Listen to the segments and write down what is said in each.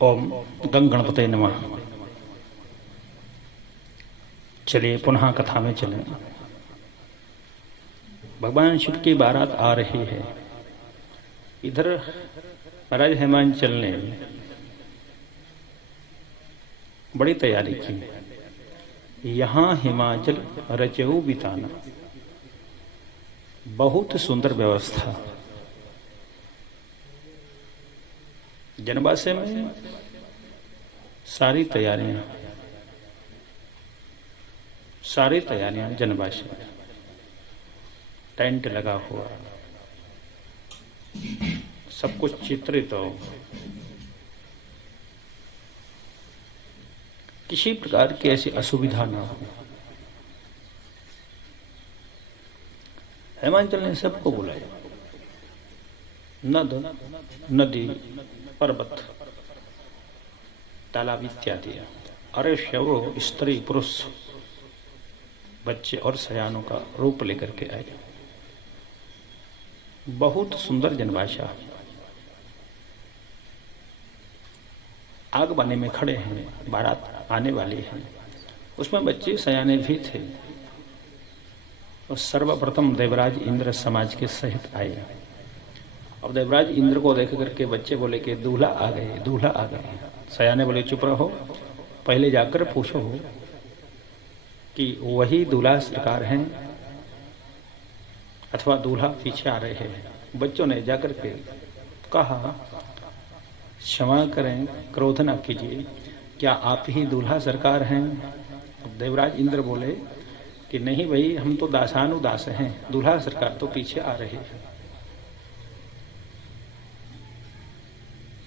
ओम गंग गणपते नमः। चलिए पुनः कथा में चलें। भगवान शिव की बारात आ रही है। इधर महाराज हेमांचल ने बड़ी तैयारी की। यहाँ हिमाचल रचऊ बिताना, बहुत सुंदर व्यवस्था। जनवासे में सारी तैयारियां जनवासे में। टेंट लगा हुआ, सब कुछ चित्रित हो, किसी प्रकार की ऐसी असुविधा ना हो। हेमांचल ने सबको बुलाया, नदी, पर्वत, तालाब इत्यादि। अरे शव, स्त्री, पुरुष, बच्चे और सयानों का रूप लेकर के आए। बहुत सुंदर जनवासा। आग बाने में खड़े हैं, बारात आने वाली है। उसमें बच्चे सयाने भी थे। और सर्वप्रथम देवराज इंद्र समाज के सहित आए। अब देवराज इंद्र को देख करके बच्चे बोले कि दूल्हा आ गए, दूल्हा आ गए। सयाने बोले चुप रहो, पहले जाकर पूछो कि वही दूल्हा सरकार हैं अथवा दूल्हा पीछे आ रहे हैं। बच्चों ने जाकर के कहा, क्षमा करें, क्रोध न कीजिए, क्या आप ही दूल्हा सरकार हैं? देवराज इंद्र बोले कि नहीं भाई, हम तो दासानुदास हैं, दूल्हा सरकार तो पीछे आ रहे हैं।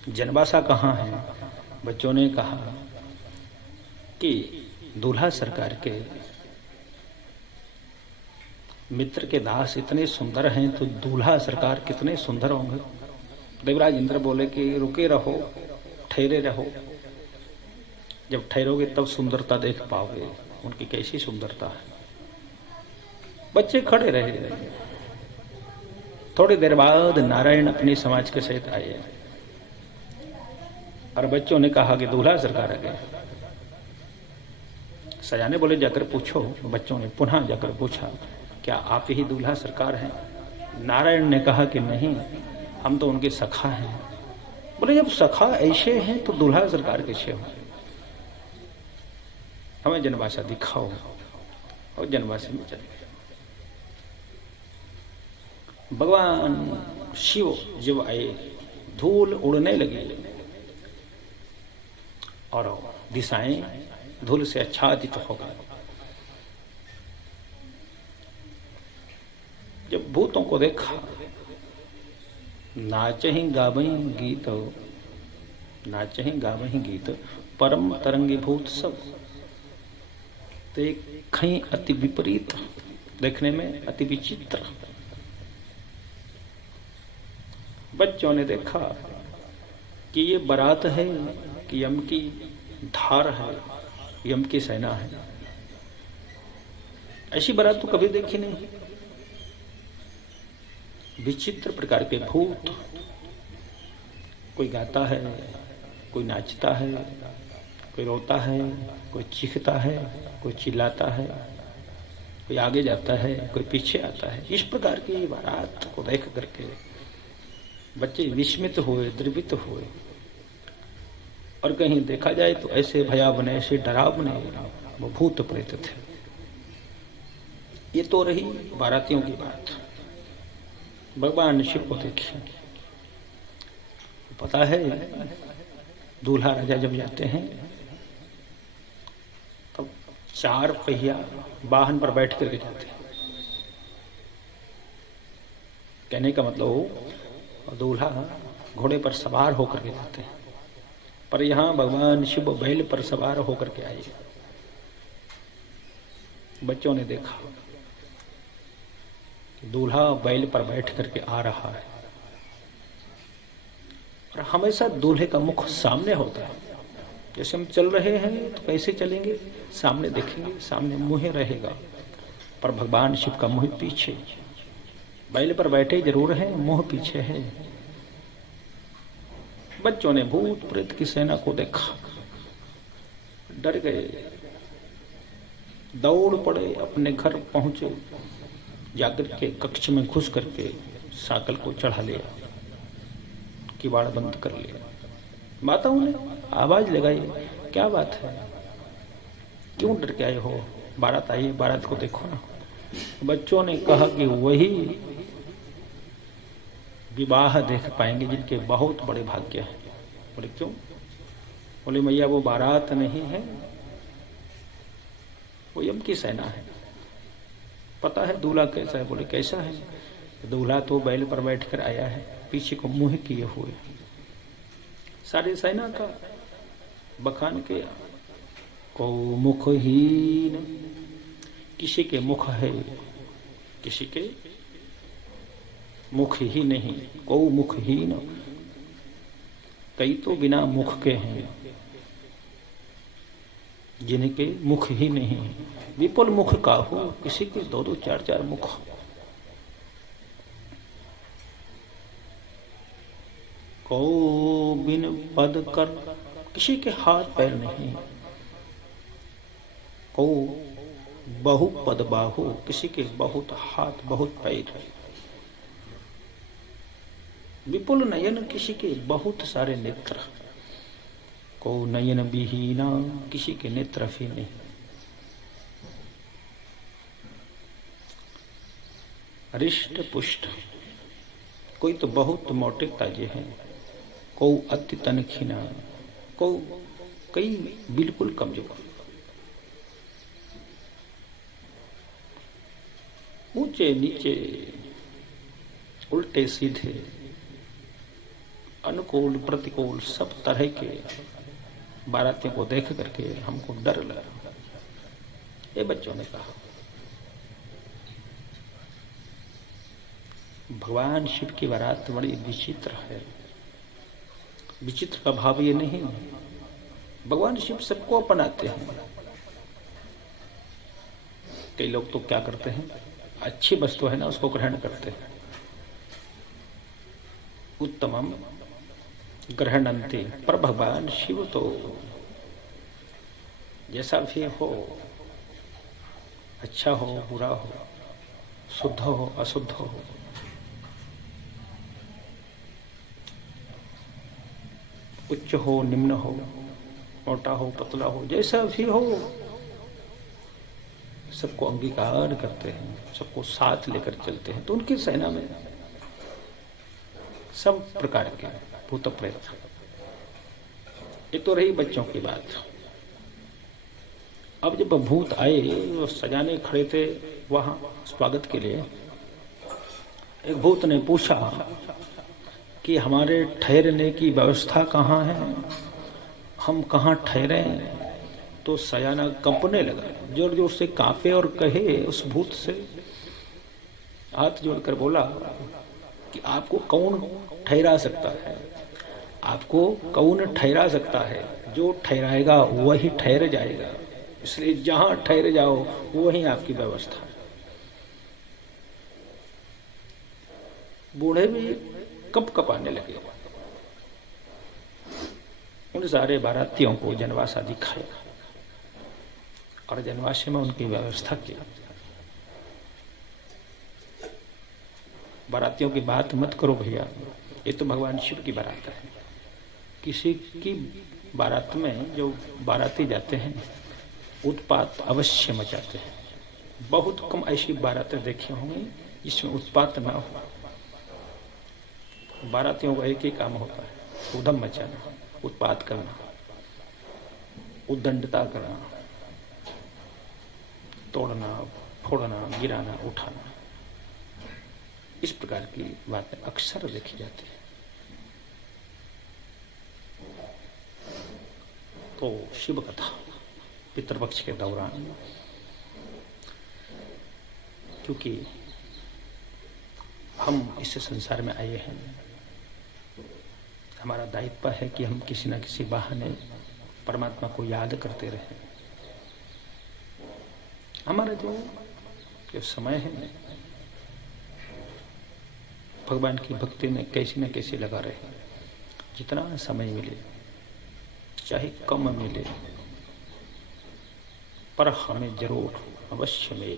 जनवासा कहाँ है? बच्चों ने कहा कि दूल्हा सरकार के मित्र के दास इतने सुंदर हैं तो दूल्हा सरकार कितने सुंदर होंगे। देवराज इंद्र बोले कि रुके रहो, ठहरे रहो, जब ठहरोगे तब सुंदरता देख पाओगे, उनकी कैसी सुंदरता है। बच्चे खड़े रहे। थोड़ी देर बाद नारायण अपनी समाज के सहित आए और बच्चों ने कहा कि दूल्हा सरकार आ गए। सयाने बोले जाकर पूछो। बच्चों ने पुनः जाकर पूछा, क्या आप ही दूल्हा सरकार हैं? नारायण ने कहा कि नहीं, हम तो उनके सखा हैं। बोले जब सखा ऐसे हैं तो दूल्हा सरकार कैसे हो? हमें जनवासा दिखाओ। और जनवासे में चले गए। भगवान शिव जब आए, धूल उड़ने लगी और दिशाएं धूल से आच्छादित हो गए। जब भूतों को देखा, नाचहि गावहि गीत, परम तरंगी भूत सब देखहि अति विपरीत, देखने में अति विचित्र। बच्चों ने देखा कि ये बारात है कि यम की धार है, यम की सेना है। ऐसी बारात तो कभी देखी नहीं। विचित्र प्रकार के भूत, कोई गाता है, कोई नाचता है, कोई रोता है, कोई चीखता है, कोई चिल्लाता है, कोई आगे जाता है, कोई पीछे आता है। इस प्रकार की बारात को देख करके बच्चे विस्मित हुए, द्रवित हुए। और कहीं देखा जाए तो ऐसे भयावने, ऐसे डरावने वो भूत प्रेत थे। ये तो रही बारातियों की बात। भगवान शिव को देखिए, पता है दूल्हा राजा जब जाते हैं तब 4 पहिया वाहन पर बैठ करके जाते हैं। कहने का मतलब हो, दूल्हा घोड़े पर सवार होकर के जाते हैं, पर यहाँ भगवान शिव बैल पर सवार होकर के आए। बच्चों ने देखा दूल्हा बैल पर बैठ करके आ रहा है। और हमेशा दूल्हे का मुख सामने होता है। जैसे हम चल रहे हैं तो कैसे चलेंगे? सामने देखेंगे, सामने मुंह रहेगा, पर भगवान शिव का मुंह पीछे। बैल पर बैठे जरूर हैं, मुंह पीछे है। बच्चों ने भूत प्रेत की सेना को देखा, डर गए, दौड़ पड़े, अपने घर पहुंचे, जाकर के कक्ष में घुस करके साकल को चढ़ा लिया, किवाड़ बंद कर लिया। माताओं ने आवाज लगाई, क्या बात है, क्यों डर के आए हो, बारात आई है, बारात को देखो ना। बच्चों ने कहा कि वही विवाह देख पाएंगे जिनके बहुत बड़े भाग्य हैं। बोले क्यों? बोले मैया वो बारात नहीं है, वो यम की सेना है। पता है दूल्हा कैसा है? बोले कैसा है? दूल्हा तो बैल पर बैठकर आया है, पीछे को मुंह किए हुए, सारी सेना का बखान किया। को मुखहीन, किसी के मुख है, किसी के मुख ही नहीं। को मुखहीन, कई तो बिना मुख के हैं, जिनके मुख ही नहीं। विपुल मुख का हो, किसी के दो दो चार चार मुख। को बिन पद कर, किसी के हाथ पैर नहीं। को बहु पद बाहु, किसी के बहुत हाथ बहुत पैर। विपुल नयन, किसी के बहुत सारे नेत्र। को नयन विहीना, किसी के नेत्र भी नहीं। हृष्ट पुष्ट, कोई तो बहुत मोटे ताजे हैं। को अति तनखीना, को कई बिल्कुल कमजोर। ऊंचे नीचे, उल्टे सीधे, अनुकूल प्रतिकूल, सब तरह के बारातियों को देख करके हमको डर लगा। ये बच्चों ने कहा। भगवान शिव की बारात बड़ी विचित्र है। विचित्र का भाव ये नहीं, भगवान शिव सबको अपनाते हैं। कई लोग तो क्या करते हैं, अच्छी वस्तु है ना उसको ग्रहण करते हैं। उत्तमम ग्रहणन्ति, पर भगवान शिव तो जैसा भी हो, अच्छा हो बुरा हो, शुद्ध हो अशुद्ध हो, उच्च हो निम्न हो, मोटा हो पतला हो, जैसा भी हो, सबको अंगीकार करते हैं, सबको साथ लेकर चलते हैं। तो उनकी सेना में सब प्रकार के भूत प्रेत। ये तो रही बच्चों की बात। अब जब भूत आए, वो सजाने खड़े थे वहां स्वागत के लिए। एक भूत ने पूछा कि हमारे ठहरने की व्यवस्था कहाँ है, हम कहाँ ठहरे? तो सयाना कंपने लगा, जोर जोर से कांपे और कहे उस भूत से, हाथ जोड़कर बोला कि आपको कौन ठहरा सकता है? आपको कौन ठहरा सकता है? जो ठहराएगा वही ठहर जाएगा, इसलिए जहां ठहर जाओ वही आपकी व्यवस्था है। बूढ़े भी कप कपाने लगे। उन सारे बारातियों को जनवासा दिखाया और जनवासे में उनकी व्यवस्था की। बारातियों की बात मत करो भैया, ये तो भगवान शिव की बारात है। किसी की बारात में जो बाराती जाते हैं उत्पात अवश्य मचाते हैं। बहुत कम ऐसी बारातें देखी होंगी जिसमें उत्पात ना हो। बारातियों का एक ही काम होता है, उधम मचाना, उत्पात करना, उद्दंडता करना, तोड़ना फोड़ना, गिराना उठाना। इस प्रकार की बातें अक्सर देखी जाती है। तो शिव कथा पितृपक्ष के दौरान, क्योंकि हम इस संसार में आए हैं, हमारा दायित्व है कि हम किसी न किसी बहाने परमात्मा को याद करते रहें। हमारा जो समय है भगवान की भक्ति में कैसे न कैसे लगा रहे। जितना समय मिले, चाहे कम मिले, पर हमें जरूर अवश्य में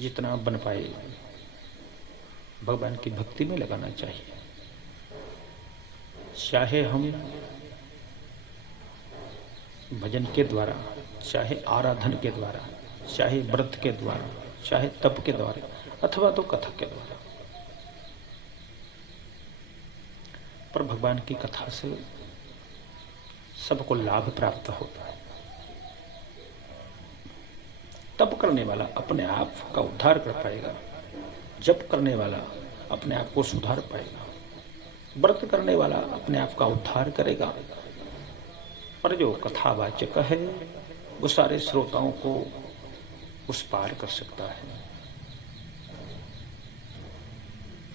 जितना बन पाए भगवान की भक्ति में लगाना चाहिए। चाहे हम भजन के द्वारा, चाहे आराधन के द्वारा, चाहे व्रत के द्वारा, चाहे तप के द्वारा, अथवा तो कथा के द्वारा, पर भगवान की कथा से सबको लाभ प्राप्त होता है। तप करने वाला अपने आप का उद्धार कर पाएगा, जप करने वाला अपने आप को सुधार पाएगा, व्रत करने वाला अपने आप का उद्धार करेगा, पर जो कथावाचक है वो सारे श्रोताओं को उस पार कर सकता है।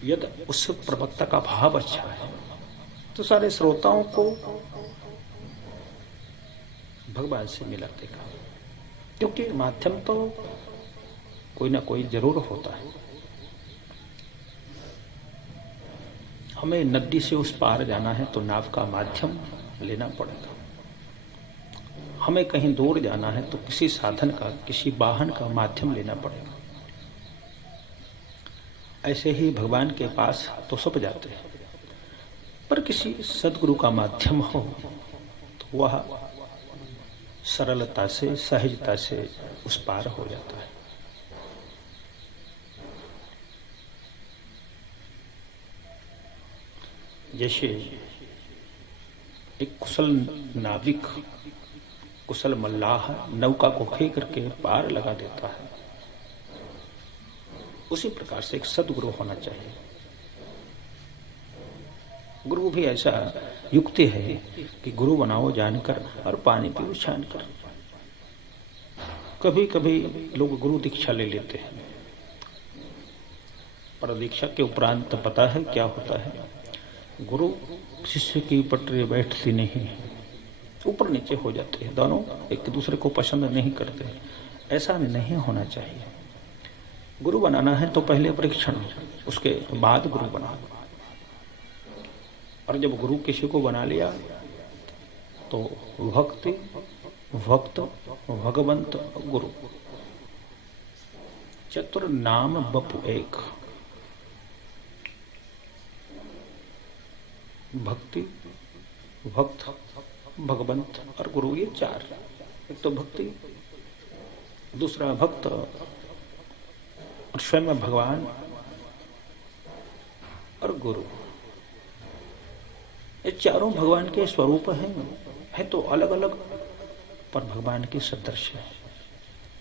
यदि उस प्रवक्ता का भाव अच्छा है तो सारे श्रोताओं को भगवान से मिला देगा, क्योंकि माध्यम तो कोई ना कोई जरूर होता है। हमें नदी से उस पार जाना है तो नाव का माध्यम लेना पड़ेगा। हमें कहीं दूर जाना है तो किसी साधन का, किसी वाहन का माध्यम लेना पड़ेगा। ऐसे ही भगवान के पास तो सब जाते हैं, पर किसी सद्गुरु का माध्यम हो तो वह सरलता से, सहजता से उस पार हो जाता है। जैसे एक कुशल नाविक, कुशल मल्लाह नौका को फेंक करके पार लगा देता है, उसी प्रकार से एक सद्गुरु होना चाहिए। गुरु भी ऐसा युक्ति है कि गुरु बनाओ जानकर और पानी पियो छान कर। कभी कभी लोग गुरु दीक्षा ले लेते हैं, पर दीक्षा के उपरांत पता है क्या होता है? गुरु शिष्य की पटरी बैठती नहीं, ऊपर नीचे हो जाते हैं, दोनों एक दूसरे को पसंद नहीं करते। ऐसा नहीं होना चाहिए। गुरु बनाना है तो पहले परीक्षण, उसके बाद गुरु बनाओ। और जब गुरु किसी को बना लिया तो भक्ति, भक्त, भगवंत, गुरु, चतुर नाम बपु एक। भक्ति, भक्त, भगवंत और गुरु, ये चार। एक तो भक्ति, दूसरा भक्त और स्वयं भगवान और गुरु। ये चारों भगवान के स्वरूप हैं तो अलग अलग, पर भगवान के सदृश है।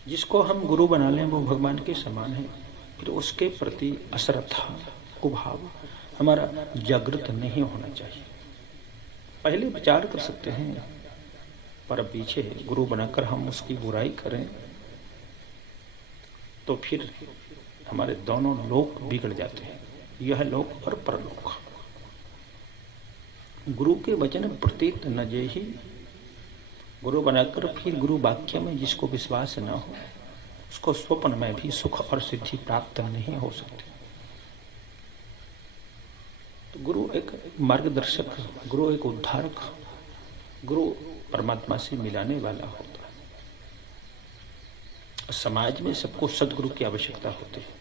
जिसको हम गुरु बना लें वो भगवान के समान है, फिर उसके प्रति अश्रद्धा, कुभाव हमारा जागृत नहीं होना चाहिए। पहले विचार कर सकते हैं, पर पीछे गुरु बनाकर हम उसकी बुराई करें तो फिर हमारे दोनों लोक बिगड़ जाते हैं, यह लोक और परलोक। गुरु के वचन प्रतीत न जेहि, गुरु बनाकर फिर गुरु वाक्य में जिसको विश्वास न हो उसको स्वप्न में भी सुख और सिद्धि प्राप्त नहीं हो सकती। तो गुरु एक मार्गदर्शक, गुरु एक उद्धारक, गुरु परमात्मा से मिलाने वाला होता है। समाज में सबको सद्गुरु की आवश्यकता होती है।